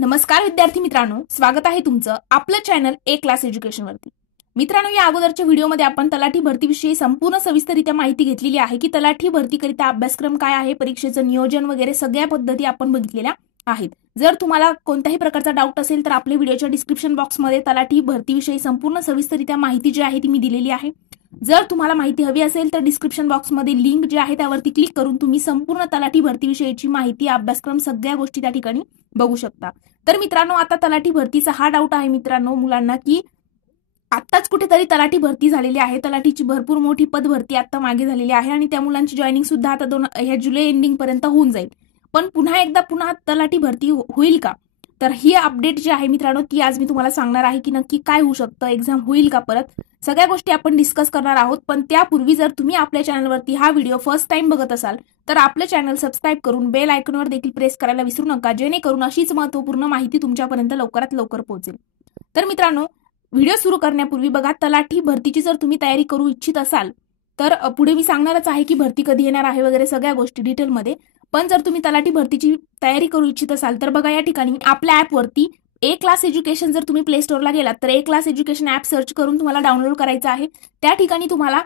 नमस्कार विद्यार्थी मित्रांनो, स्वागत आहे तुमचं आपलं चॅनल ए क्लास एज्युकेशन वरती। मित्रांनो, या अगोदरच्या व्हिडिओमध्ये आपण तलाठी भरतीविषयी संपूर्ण सविस्तररित्या माहिती घेतलेली आहे की तलाठी भरतीकरिता अभ्यासक्रम काय आहे, परीक्षेचं नियोजन वगैरे सगळ्या पद्धती आपण बघितलेल्या आहेत। जर तुम्हाला कोणत्याही प्रकारचा डाऊट असेल तर आपल्या व्हिडिओच्या डिस्क्रिप्शन बॉक्समध्ये तलाठी भरतीविषयी संपूर्ण सविस्तररित्या माहिती जी आहे ती मी दिलेली आहे। जर तुम्हाला माहिती हवी असेल तर डिस्क्रिप्शन बॉक्समध्ये लिंक जी आहे त्यावरती क्लिक करून तुम्ही संपूर्ण तलाठी भरतीविषयीची माहिती, अभ्यासक्रम सगळ्या गोष्टी त्या ठिकाणी बघू शकता। तर मित्रांनो, आता तलाठी भरतीचा हा डाऊट आहे मित्रांनो मुलांना की आत्ताच कुठेतरी तलाठी भरती झालेली आहे, तलाठीची भरपूर मोठी पद भरती आता मागे झालेली आहे आणि त्या मुलांची जॉईनिंग सुद्धा आता जुलै एंडिंग पर्यंत होऊन जाईल। पण पुन्हा तलाठी भरती होईल का? तर ही अपडेट जी आहे मित्रांनो ती आज मी तुम्हाला सांगणार आहे की नक्की काय होऊ शकतं, एक्झाम होईल का परत, सगळ्या गोष्टी आपण डिस्कस करणार आहोत। पण त्यापूर्वी जर तुम्ही आपल्या चॅनलवरती हा व्हिडिओ फर्स्ट टाइम बघत असाल तर आपलं चॅनल सबस्क्राईब करून बेल आयकॉनवर देखील प्रेस करायला विसरू नका, जेणेकरून अशीच महत्त्वपूर्ण माहिती तुमच्यापर्यंत लवकरात लवकर पोहोचेल। तर मित्रांनो, व्हिडिओ सुरू करण्यापूर्वी बघा, तलाठी भरतीची जर तुम्ही तयारी करू इच्छित असाल तर पुढे मी सांगणारच आहे की भरती कधी येणार आहे वगैरे सगळ्या गोष्टी डिटेलमध्ये। पण जर तुम्ही तलाठी भरतीची तयारी करू इच्छित असाल तर बघा, या ठिकाणी आपल्या ऍपवरती ए क्लास एज्युकेशन जर तुम्ही प्ले स्टोअरला गेलात तर ए क्लास एज्युकेशन ऍप सर्च करून तुम्हाला डाउनलोड करायचं आहे। त्या ठिकाणी तुम्हाला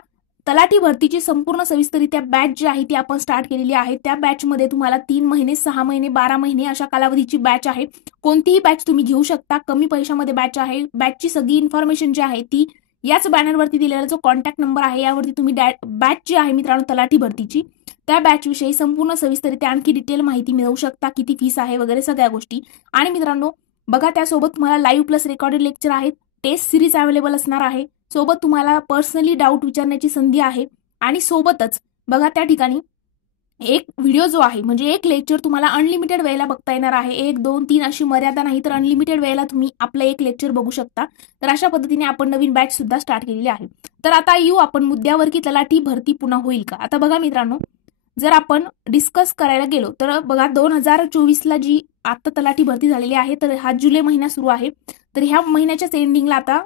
तलाठी भरतीची संपूर्ण सविस्तररित्या बॅच जी आहे ती आपण स्टार्ट केलेली आहे। त्या बॅचमध्ये तुम्हाला 3 महिने, 6 महिने, 12 महिने अशा कालावधीची बॅच आहे। कोणतीही बॅच तुम्ही घेऊ शकता, कमी पैशामध्ये बॅच आहे। बॅचची सगळी इन्फॉर्मेशन जी आहे ती याच बॅनरवरती दिलेला जो कॉन्टॅक्ट नंबर आहे यावरती तुम्ही बॅच जी आहे मित्रांनो तलाठी भरतीची त्या बॅच विषयी संपूर्ण सविस्तररित्या आणखी डिटेल माहिती मिळवू शकता, किती फीस आहे वगैरे सगळ्या गोष्टी। आणि मित्रांनो बघा, त्यासोबत तुम्हाला लाईव्ह प्लस रेकॉर्डेड लेक्चर आहेत, टेस्ट सिरीज अवेलेबल असणार आहे, सोबत तुम्हाला पर्सनली डाऊट विचारण्याची संधी आहे आणि सोबतच बघा त्या ठिकाणी एक व्हिडिओ जो आहे म्हणजे एक लेक्चर तुम्हाला अनलिमिटेड वेळेला बघता येणार आहे। 1, 2, 3 अशी मर्यादा नाही तर अनलिमिटेड वेळेला तुम्ही आपलं एक लेक्चर बघू शकता। तर अशा पद्धतीने आपण नवीन बॅच सुद्धा स्टार्ट केलेली आहे। तर आता येऊ आपण मुद्द्यावर की तलाठी भरती पुन्हा होईल का। आता बघा मित्रांनो, जर आपण डिस्कस करायला गेलो तर बघा 2024ला जी आता तलाठी भरती झालेली आहे तर हा जुलै महिना सुरू आहे। तर ह्या महिन्याच्याच एंडिंगला आता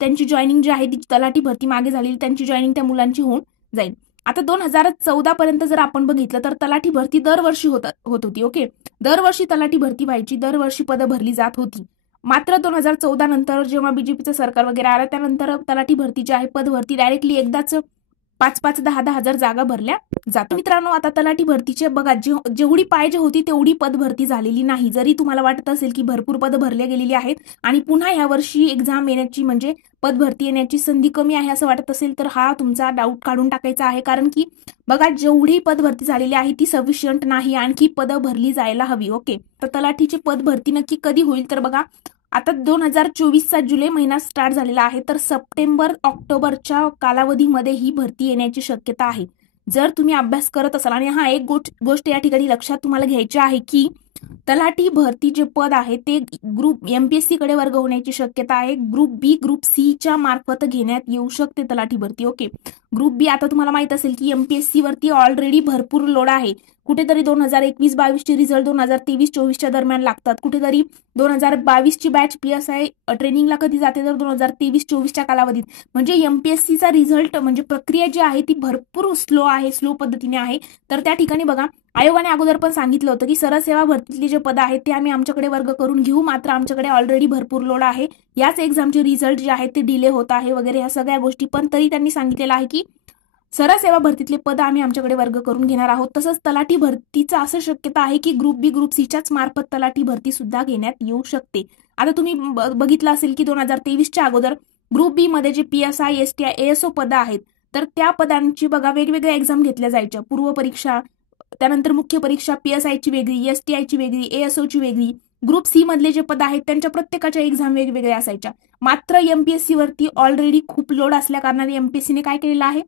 त्यांची जॉईनिंग जी आहे ती तलाठी भरती मागे झालेली त्यांची जॉईनिंग त्या मुलांची होऊन जाईल। आता 2014 पर्यंत जर आपण बघितलं तर तलाठी भरती दरवर्षी होत होती। ओके, दरवर्षी तलाठी भरती व्हायची, दरवर्षी पदं भरली जात होती। मात्र 2014 नंतर जेव्हा बीजेपीचं सरकार वगैरे आलं त्यानंतर तलाठी भरती जी आहे पद भरती डायरेक्टली एकदाच 5-5, 10-10 हजार जागा भरल्या जातात। मित्रांनो, आता तलाठी भरतीचे बघा जेवढी पाहिजे होती तेवढी पद भरती झालेली नाही। जरी तुम्हाला वाटत असेल की भरपूर पद भरले गेलेली आहेत आणि पुन्हा या वर्षी एक्झाम येण्याची म्हणजे पद भरती येण्याची संधी कमी आहे असं वाटत असेल तर हा तुमचा डाऊट काढून टाकायचा आहे। कारण की बघा, जेवढी पद भरती झालेली आहे ती सफिशियंट नाही, आणखी पदं भरली जायला हवी। ओके, तर तलाठीची पद भरती नक्की कधी होईल तर बघा, आता 2024चा जुलै महिना स्टार्ट झालेला आहे तर सप्टेंबर ऑक्टोबरच्या कालावधीमध्ये ही भरती येण्याची शक्यता आहे। जर तुम्ही अभ्यास करत असाल आणि हा एक गोष्ट या ठिकाणी लक्षात तुम्हाला घ्यायची आहे की तलाठी भरती जे पद आहे ते ग्रुप एमपीएससी कडे वर्ग होण्याची शक्यता आहे। ग्रुप बी, ग्रुप सी च्या मार्फत घेण्यात येऊ शकते तलाठी भरती। ओके, ग्रुप बी आता तुम्हाला माहित असेल की एमपीएससी वरती ऑलरेडी भरपूर लोड आहे। कुठेतरी 2021-22 चे रिझल्ट 2023-24च्या दरम्यान लागतात, कुठेतरी 2022 ची बॅच पीएसआय ट्रेनिंगला कधी जाते तर 2023-24च्या कालावधीत। म्हणजे एमपीएससीचा रिझल्ट म्हणजे प्रक्रिया जी आहे ती भरपूर स्लो आहे, स्लो पद्धतीने आहे। तर त्या ठिकाणी बघा, आयोगाने अगोदर पण सांगितलं होतं की सरळ सेवा भरतीतले जे पद आहेत ते आम्ही आमच्याकडे वर्ग करून घेऊ, मात्र आमच्याकडे ऑलरेडी भरपूर लोड आहे, याच एक्झामचे रिझल्ट जे आहेत ते डिले होत आहे वगैरे ह्या सगळ्या गोष्टी। पण तरी त्यांनी सांगितलेलं आहे की सरळ सेवा भरतीतले पद आम्ही आमच्याकडे वर्ग करून घेणार आहोत। तसंच तलाठी भरतीचा असं शक्यता आहे की ग्रुप बी, ग्रुप सीच्याच मार्फत तलाठी भरती सुद्धा घेण्यात येऊ शकते। आता तुम्ही बघितलं असेल की 2023च्या अगोदर ग्रुप बी मध्ये जे पीएसआय, एसटीआय, एएसओ पदं आहेत तर त्या पदांची बघा वेगवेगळ्या एक्झाम घेतल्या जायच्या, पूर्व परीक्षा, त्यानंतर मुख्य परीक्षा, पीएसआयची वेगळी, एसटीआयची वेगळी, एएसओची वेगळी। ग्रुप सी मधले जे पद आहेत त्यांच्या प्रत्येकाच्या एक्झाम वेगवेगळ्या असायच्या। मात्र एमपीएससी वरती ऑलरेडी खूप लोड असल्या कारणाने एमपीएससीने काय केलेलं आहे,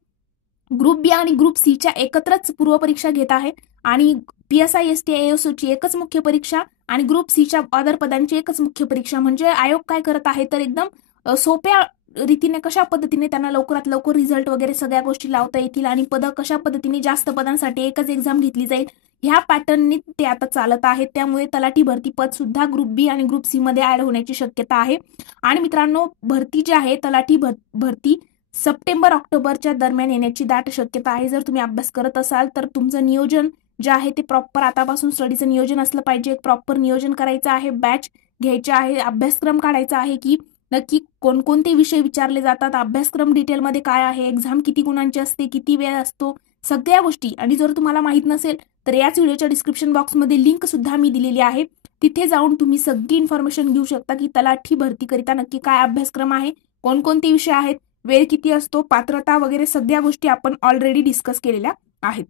ग्रुप बी आणि ग्रुप सीच्या एकत्रच पूर्व परीक्षा घेत आहे आणि पीएसआय, एसटीआय, एएसओची एकच मुख्य परीक्षा आणि ग्रुप सीच्या अदर पदांची एकच मुख्य परीक्षा। म्हणजे आयोग काय करत आहे तर एकदम सोप्या रीतीने कशा पद्धतीने त्यांना लवकरात लवकर रिझल्ट वगैरे सगळ्या गोष्टी लावता येतील आणि पदं कशा पद्धतीने जास्त पदांसाठी एकच एक्झाम घेतली जाईल ह्या पॅटर्नने ते आता चालत आहेत। त्यामुळे तलाठी भरती पद सुद्धा ग्रुप बी आणि ग्रुप सी मध्ये ऍड होण्याची शक्यता आहे। आणि मित्रांनो, भरती जी आहे तलाठी भरती सप्टेंबर ऑक्टोबरच्या दरम्यान येण्याची दाट शक्यता आहे। जर तुम्ही अभ्यास करत असाल तर तुमचं नियोजन जे आहे ते प्रॉपर आतापासून स्टडीचं नियोजन असलं पाहिजे, प्रॉपर नियोजन करायचं आहे, बॅच घ्यायचे आहे, अभ्यासक्रम काढायचा आहे की नक्की कोणकोणते विषय विचारले जातात, अभ्यासक्रम डिटेलमध्ये काय आहे, एक्झाम किती गुणांची असते, किती वेळ असतो, सगळ्या गोष्टी. आणि जर तुम्हाला माहित नसेल तर याच व्हिडिओच्या डिस्क्रिप्शन बॉक्समध्ये लिंक सुद्धा मी दिलेली आहे. तिथे जाऊन तुम्ही सगळी इन्फॉर्मेशन घेऊ शकता की तलाठी भरतीकरिता नक्की काय अभ्यासक्रम आहे, कोणकोणते विषय आहेत, वेळ किती असतो, पात्रता वगैरे सगळ्या गोष्टी आपण ऑलरेडी डिस्कस केलेल्या आहेत.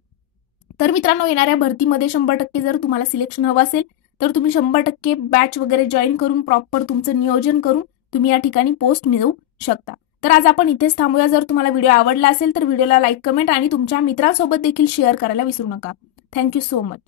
तर मित्रांनो, येणाऱ्या भरतीमध्ये 100% जर तुम्हाला सिलेक्शन हवं असेल तर तुम्ही 100% बॅच वगैरे जॉईन करून प्रॉपर तुमचं नियोजन करून तुम्ही या ठिकाणी पोस्ट मिळवू शकता. तर आज आपण इथेच थांबूया. जर तुम्हाला व्हिडिओ आवडला असेल तर व्हिडिओला लाईक, कमेंट आणि तुमच्या मित्रांसोबत देखील शेअर करायला विसरू नका. Thank you so much.